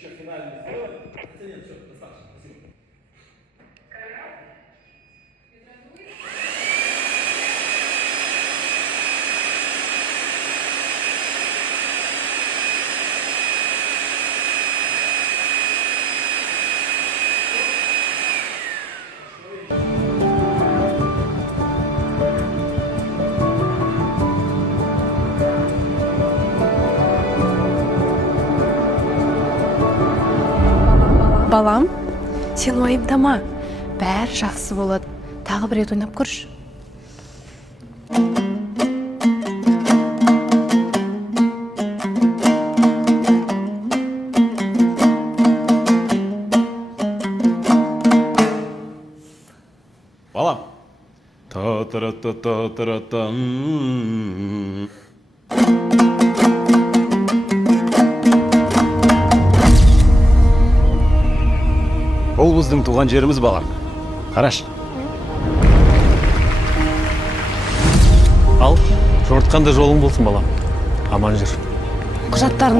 еще финальный сделать. Это нет, все, достаточно. Спасибо. Балам, сен уайымдама. Бәрі жақсы болады. Тағы бір рет ойнап көрші. Балам. Та-та-та-та-та-та-та. Ол біздің туған жеріміз, балам. Қараш. Ал, жортқанда жолың болсын, балам. Аман жүр. Құжаттарыңды